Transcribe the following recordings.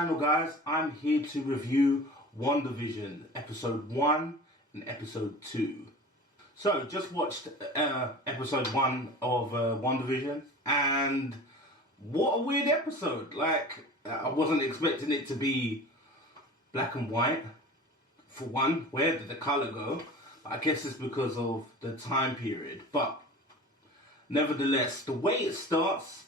channel, guys. I'm here to review WandaVision episode 1 and episode 2. So just watched episode 1 of WandaVision, and what a weird episode. Like, I wasn't expecting it to be black and white. For one, where did the colour go? I guess it's because of the time period, but nevertheless, the way it starts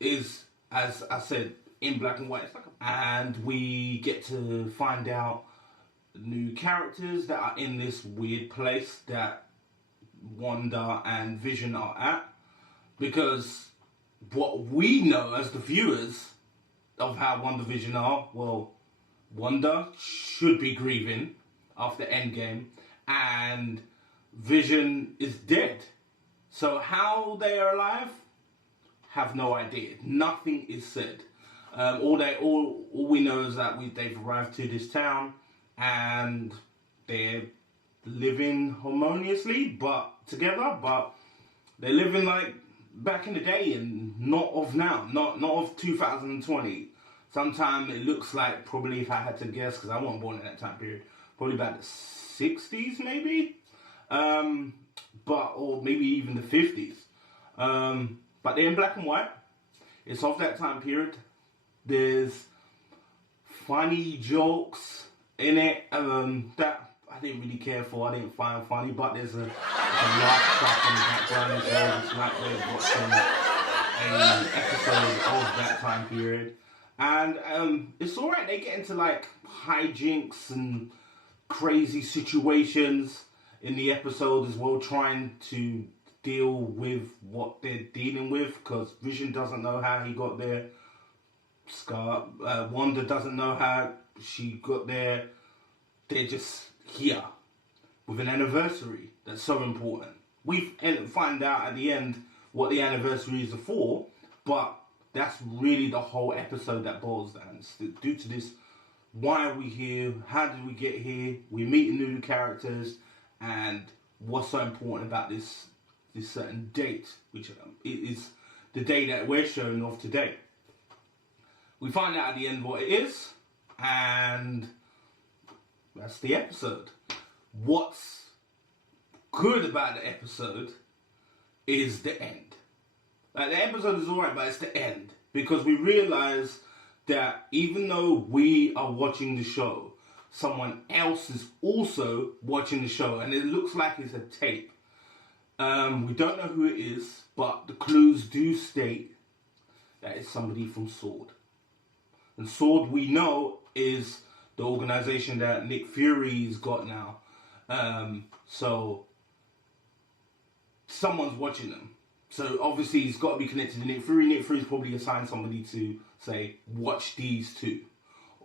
is, as I said, in black and white. And we get to find out new characters that are in this weird place that Wanda and Vision are at, because what we know as the viewers of how WandaVision are, well, Wanda should be grieving after Endgame, and Vision is dead. So how they are alive, have no idea. Nothing is said. All we know is that they've arrived to this town and they're living harmoniously, but together. But they're living like back in the day and not of now, not of 2020. Sometime it looks like, probably if I had to guess, because I wasn't born in that time period, probably about the 60s maybe, or maybe even the 50s. But they're in black and white. It's of that time period. There's funny jokes in it that I didn't really care for. I didn't find funny, but there's a lot of stuff in the background as well. It's like we're watching an episode of that time period. And it's alright. They get into like hijinks and crazy situations in the episode as well, trying to deal with what they're dealing with, because Vision doesn't know how he got there. Wanda doesn't know how she got there. They're just here with an anniversary that's so important. We find out at the end what the anniversaries are for, but that's really the whole episode that boils down. Due to this, why are we here? How did we get here? We're meeting new characters, and what's so important about this certain date, which is the day that we're showing off today. We find out at the end what it is, and that's the episode. What's good about the episode is the end. Like, the episode is alright, but it's the end, because we realize that even though we are watching the show, someone else is also watching the show, and it looks like it's a tape. We don't know who it is, but the clues do state that it's somebody from SWORD. And SWORD, we know, is the organization that Nick Fury's got now. So someone's watching them. So obviously he's got to be connected to Nick Fury. Nick Fury's probably assigned somebody to say, watch these two,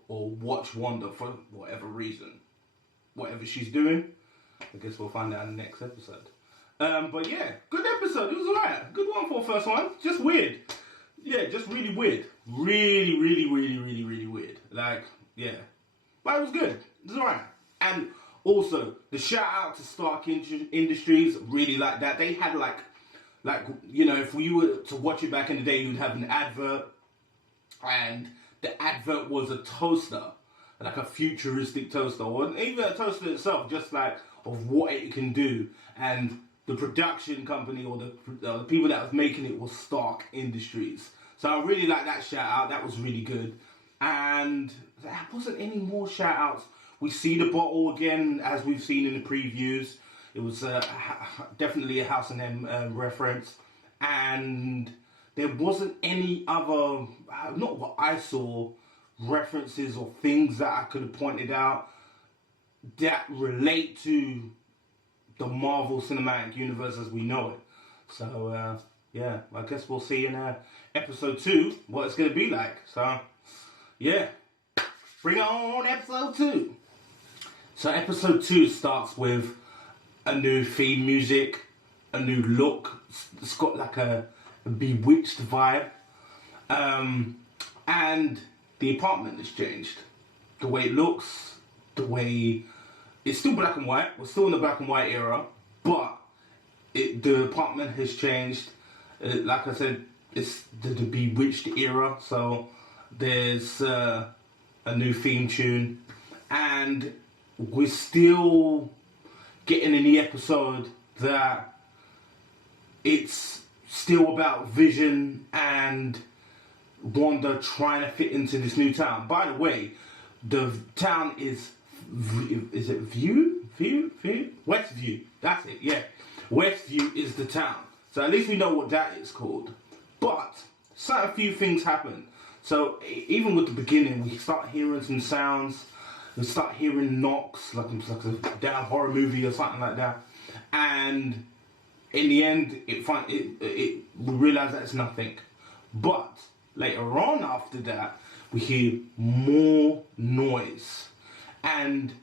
or watch Wanda for whatever reason. Whatever she's doing, I guess we'll find out in the next episode. But yeah, good episode. It was alright. Good one for the first one. Just weird. Yeah, just really weird. Really weird. Like, yeah. But it was good. It was alright. And also, the shout out to Stark Industries, really like that. They had like, you know, if we were to watch it back in the day, you'd have an advert, and the advert was a toaster, like a futuristic toaster, or even a toaster itself, just like of what it can do. And the production company, or the people that was making it, was Stark Industries. So I really like that shout out. That was really good. And there wasn't any more shout outs. We see the bottle again, as we've seen in the previews. It was definitely a House and M reference. And there wasn't any other, not what I saw, references or things that I could have pointed out that relate to the Marvel Cinematic Universe as we know it. So yeah, I guess we'll see in episode 2 what it's going to be like. So yeah, bring on episode 2. So episode 2 starts with a new theme music, a new look. It's got like a bewitched vibe, and the apartment has changed. The way it looks, the way it's still black and white. We're still in the black and white era, but the apartment has changed. Like I said, it's the bewitched era. So there's a new theme tune, and we're still getting in the episode that it's still about Vision and Wanda trying to fit into this new town. By the way, the town is it View? Westview. That's it, yeah. Westview is the town. So at least we know what that is called. But a few things happen. So even with the beginning, we start hearing some sounds. We start hearing knocks, like a damn horror movie or something like that. And in the end, we realize that it's nothing. But later on after that, we hear more noise. And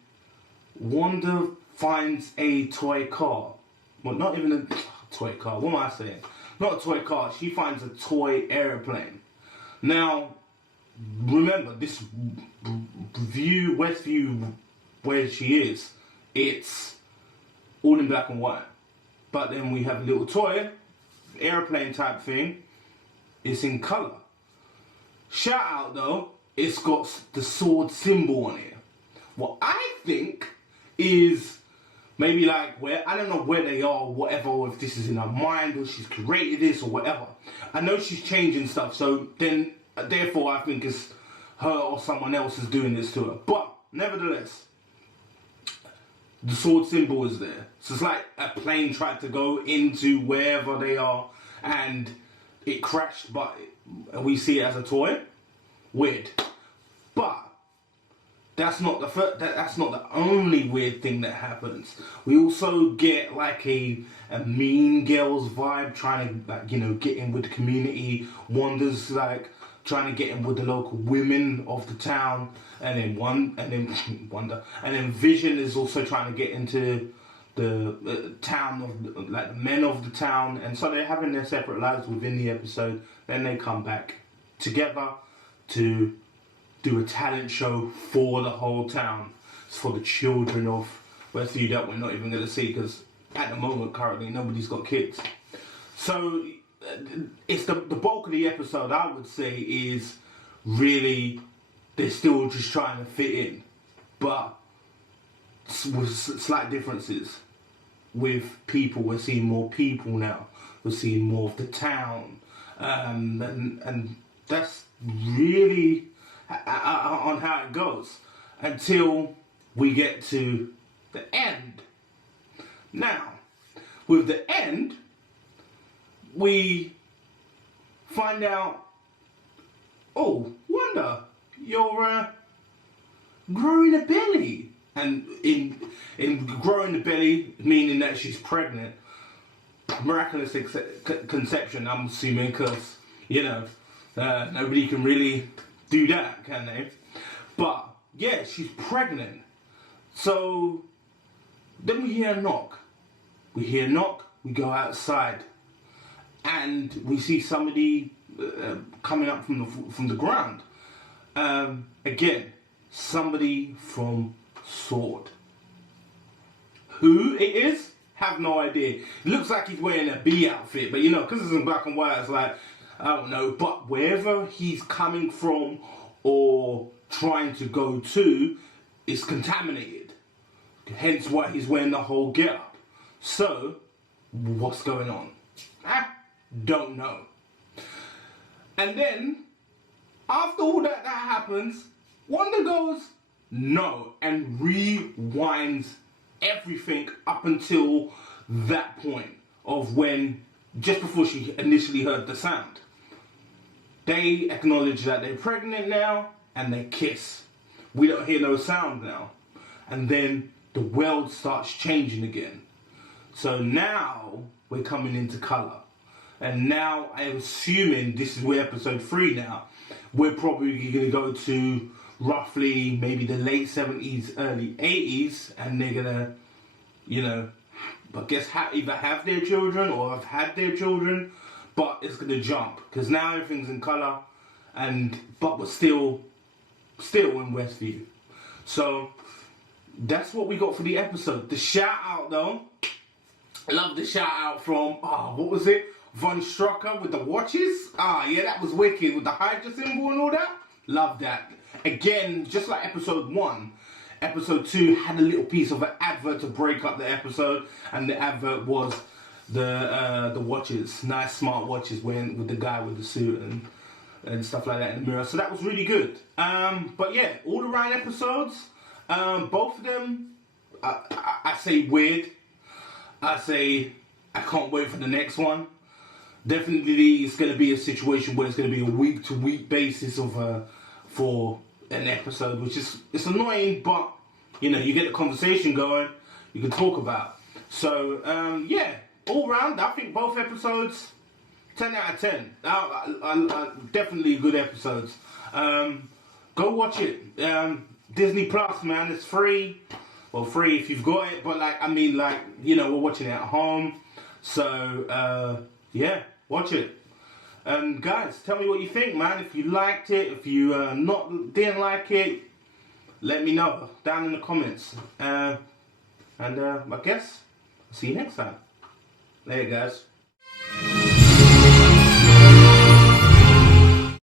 Wanda finds a toy car. Well, not even a toy car. What am I saying? Not a toy car. She finds a toy airplane. Now, remember, this Westview, where she is, it's all in black and white. But then we have a little toy, airplane type thing. It's in colour. Shout out though, it's got the sword symbol on it. What I think is maybe like I don't know where they are or whatever, or if this is in her mind or she's created this or whatever. I know she's changing stuff, so then therefore I think it's her or someone else is doing this to her. But nevertheless, the sword symbol is there. So it's like a plane tried to go into wherever they are and it crashed, but we see it as a toy. Weird. But that's not that's not the only weird thing that happens. We also get like a Mean Girls vibe, trying to get in with the community. Wanda's like trying to get in with the local women of the town, and then Wanda, and then Vision is also trying to get into the town of the men of the town, and so they're having their separate lives within the episode. Then they come back together to do a talent show for the whole town. It's for the children of Westview that we're not even going to see, because at the moment currently nobody's got kids. So it's the bulk of the episode, I would say, is really they're still just trying to fit in, but with slight differences. With people, we're seeing more people now. We're seeing more of the town, and that's really on how it goes until we get to the end. Now, with the end, we find out, oh, Wanda, you're growing a belly. And in growing the belly, meaning that she's pregnant, miraculous conception, I'm assuming, because, nobody can really do that, can they? But, yeah, she's pregnant. So, then we hear a knock. We go outside. And we see somebody coming up from the ground. Again, somebody from Sword. Who it is, have no idea. It looks like he's wearing a bee outfit, but because it's in black and white, it's like, I don't know. But wherever he's coming from or trying to go to is contaminated. Hence why he's wearing the whole getup. So, what's going on? Don't know. And then, after all that happens, Wanda goes, no, and rewinds everything up until that point of when, just before she initially heard the sound. They acknowledge that they're pregnant now, and they kiss. We don't hear no sound now. And then the world starts changing again. So now we're coming into colour. And now I'm assuming this is where episode 3 now. We're probably going to go to roughly maybe the late 70s, early 80s, and they're gonna, I guess either have their children or have had their children, but it's gonna jump because now everything's in colour, but we're still in Westview. So that's what we got for the episode. The shout out though, I love the shout out from what was it? Von Strucker with the watches. Yeah, that was wicked with the Hydra symbol and all that. Love that. Again, just like episode 1, episode 2 had a little piece of an advert to break up the episode, and the advert was the watches, nice smart watches, with the guy with the suit and stuff like that in the mirror. So that was really good. But yeah, all the Ryan episodes, both of them, I say weird. I say I can't wait for the next one. Definitely, it's going to be a situation where it's going to be a week-to-week basis for an episode, which is, it's annoying, but you know, you get the conversation going, you can talk about. So yeah, all round, I think both episodes 10 out of 10. Definitely good episodes. Go watch it. Disney Plus, man, it's free. Well, free if you've got it, but like, I mean, like, you know, we're watching it at home. So yeah, watch it. And guys, tell me what you think, man. If you liked it, if you didn't like it, let me know down in the comments. And I guess I'll see you next time. Later, guys.